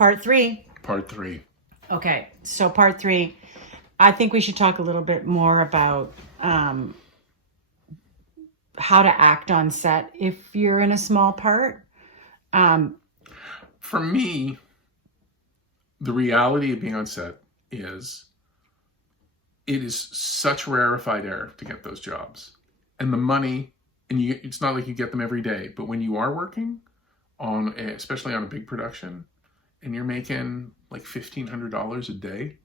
Part three. Part 3. Okay, so part 3, I think we should talk a little bit more about how to act on set if you're in a small part. For me, the reality of being on set is it is such rarefied air to get those jobs. And the money, it's not like you get them every day, but when you are working especially on a big production, and you're making like $1,500 a day,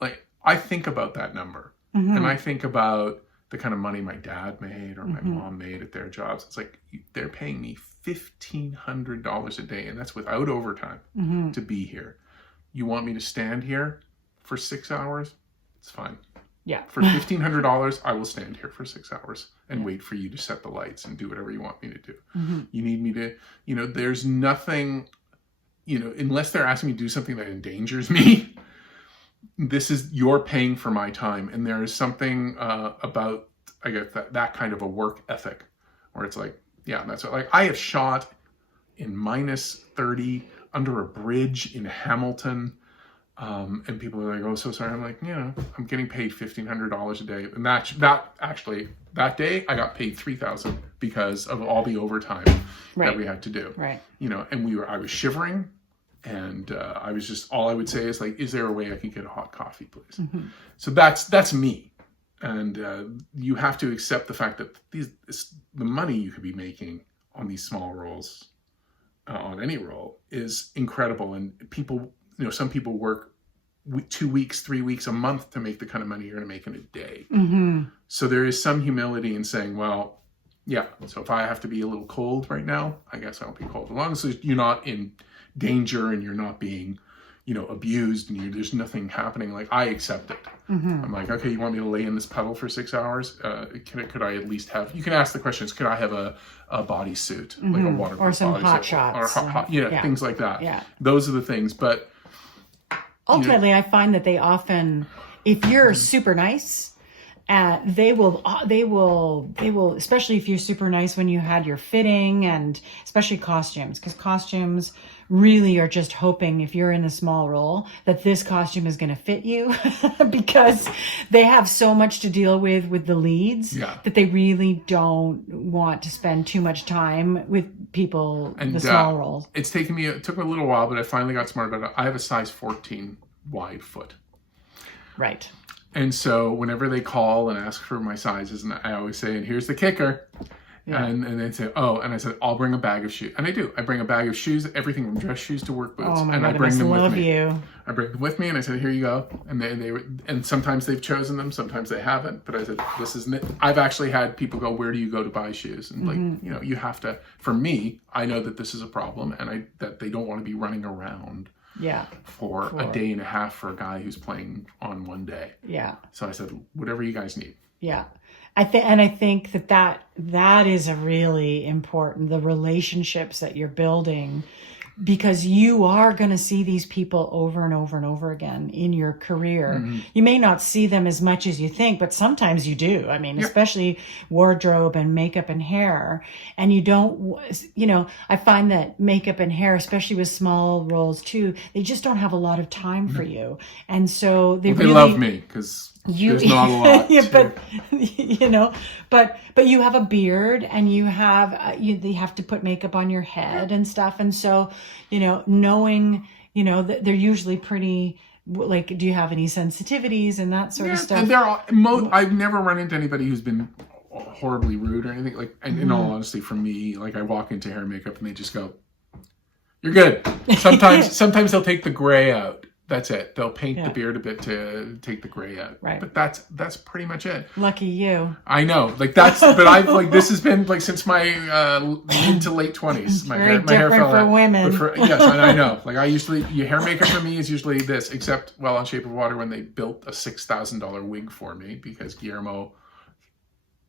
like I think about that number. And I think about the kind of money my dad made or my mom made at their jobs. It's like they're paying me $1,500 a day, and that's without overtime to be here. You want me to stand here for 6 hours? It's fine. Yeah. For $1,500, I will stand here for 6 hours and wait for you to set the lights and do whatever you want me to do. You need me to, there's nothing, unless they're asking me to do something that endangers me, you're paying for my time. And there is something about, I guess, that kind of a work ethic where it's like, yeah, that's what, like I have shot in -30 under a bridge in Hamilton. And people are like, oh, so sorry. I'm like, I'm getting paid $1,500 a day. And that day I got paid $3,000 because of all the overtime that we had to do. Right. And I was shivering, and I was just, all I would say is like, is there a way I could get a hot coffee, please? So that's me. And you have to accept the fact that the money you could be making on these small roles, on any role, is incredible. And people, some people work 2 weeks, 3 weeks, a month to make the kind of money you're going to make in a day. So there is some humility in saying, well, yeah, so if I have to be a little cold right now, I guess I'll be cold. As long as you're not in danger and you're not being, abused and there's nothing happening, like I accept it. I'm like, okay, you want me to lay in this puddle for 6 hours? Could I at least have, you can ask the questions, could I have a bodysuit, like a waterproof or some bodysuit, hot shots, or things like that. Yeah. Those are the things. But ultimately, I find that they often, if you're super nice, they will, especially if you're super nice when you had your fitting, and especially costumes, because costumes really are just hoping, if you're in a small role, that this costume is going to fit you because they have so much to deal with the leads that they really don't want to spend too much time with people, the small roles. It took me a little while, but I finally got smart about it. I have a size 14 wide foot. Right. And so whenever they call and ask for my sizes, and I always say, and here's the kicker. Yeah. And they say, oh, and I said, I'll bring a bag of shoes. And I do. I bring a bag of shoes, everything from dress shoes to work boots. Oh my and God, I bring them with me. You. I bring them with me, and I said, here you go. And and sometimes they've chosen them, sometimes they haven't. But I said, this isn't it. I've actually had people go, where do you go to buy shoes? And you have to, for me, I know that this is a problem, and that they don't want to be running around for a day and a half for a guy who's playing on one day. Yeah. So I said, whatever you guys need. Yeah. I think that is a really important, the relationships that you're building, because you are going to see these people over and over and over again in your career. You may not see them as much as you think, but sometimes you do. I mean, especially wardrobe and makeup and hair. And you don't, I find that makeup and hair, especially with small roles too, they just don't have a lot of time for you. And so they love me because there's not a lot. But you have a beard, and you have they have to put makeup on your head and stuff, and so knowing that they're usually pretty. Like, do you have any sensitivities and that sort of stuff? And I've never run into anybody who's been horribly rude or anything. Like, and in all honesty, for me, like I walk into hair and makeup and they just go, "You're good." Sometimes they'll take the gray out. That's it. They'll paint the beard a bit to take the gray out. Right. But that's pretty much it. Lucky you. I know. But I've this has been since my mid to late 20s. My hair fell for out. women. Yes, and I know. Like your hair makeup for me is usually this, except on Shape of Water when they built a $6,000 wig for me because Guillermo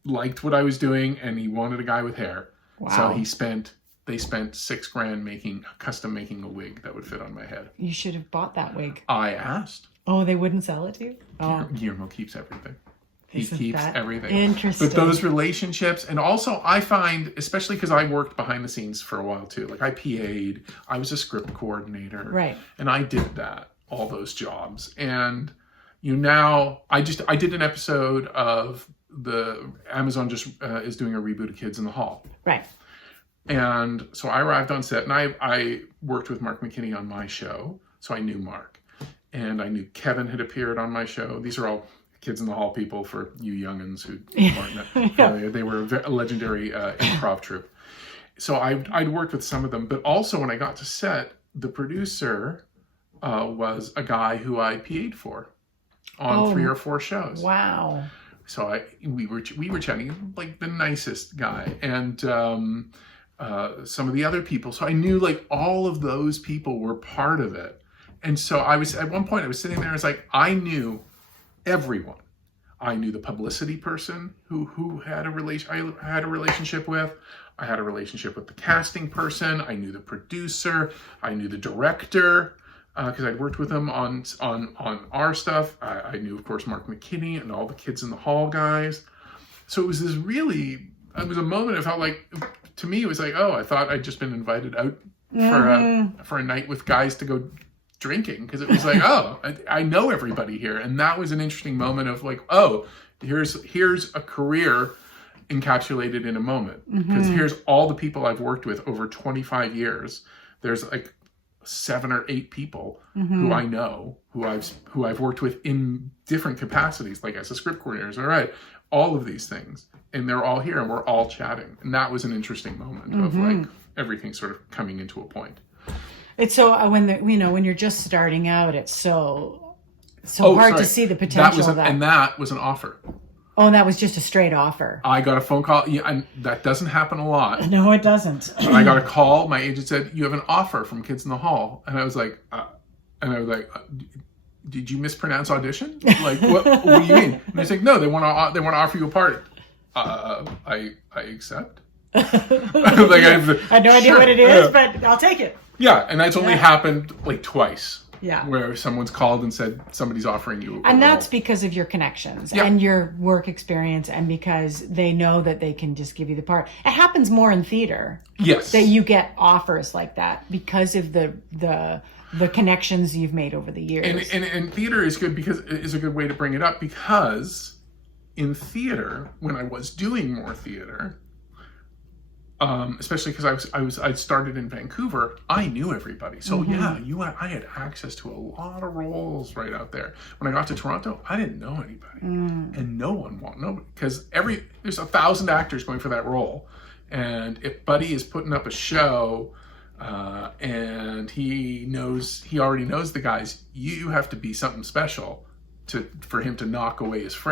liked what I was doing and he wanted a guy with hair. Wow. So they spent $6,000 custom making a wig that would fit on my head. You should have bought that wig. I asked. Oh, they wouldn't sell it to you? Oh. Guillermo keeps everything. He Isn't keeps that everything. interesting? But those relationships, and also I find, especially because I worked behind the scenes for a while too, like I PA'd, I was a script coordinator. Right. And I did that, all those jobs. And now I did an episode of Amazon just is doing a reboot of Kids in the Hall. Right. And so I arrived on set, and I worked with Mark McKinney on my show, so I knew Mark. And I knew Kevin had appeared on my show. These are all Kids in the Hall people for you youngins who weren't. Yeah. They were a legendary improv troupe. So I'd worked with some of them, but also when I got to set, the producer was a guy who I PA'd for on 3 or 4 shows. Wow. So we were chatting, like the nicest guy, and some of the other people. So I knew like all of those people were part of it. And so at one point I was sitting there, it's like, I knew everyone. I knew the publicity person who I had a relationship with. I had a relationship with the casting person. I knew the producer. I knew the director because I'd worked with him on our stuff. I knew, of course, Mark McKinney and all the Kids in the Hall guys. So it was it was a moment I felt like, to me, it was like, oh, I thought I'd just been invited out for a night with guys to go drinking, because it was like, oh, I know everybody here. And that was an interesting moment of like, oh, here's a career encapsulated in a moment, because here's all the people I've worked with over 25 years. There's like 7 or 8 people who I know, who I've worked with in different capacities, like as a script coordinator, all right, all of these things, and they're all here and we're all chatting. And that was an interesting moment of like everything sort of coming into a point. It's so when you're just starting out, it's so hard to see the potential of that. And that was an offer. Oh, and that was just a straight offer. I got a phone call. Yeah, and that doesn't happen a lot. No, it doesn't. But I got a call. My agent said, "You have an offer from Kids in the Hall," and I was like, "Did you mispronounce audition? Like, what do you mean?" And he's like, "No, they want to offer you a part." I accept. I had no idea what it is, but I'll take it. Yeah, and that's only happened like twice. Yeah. Where someone's called and said somebody's offering you a And role. that's because of your connections and your work experience, and because they know that they can just give you the part. It happens more in theater. Yes. That you get offers like that because of the connections you've made over the years. And theater is good because it is a good way to bring it up, because in theater, when I was doing more theater, especially because I started in Vancouver, I knew everybody. So I had access to a lot of roles right out there. When I got to Toronto, I didn't know anybody, and no one wanted nobody, because there's 1,000 actors going for that role, and if Buddy is putting up a show, and he already knows the guys, you have to be something special for him to knock away his friends.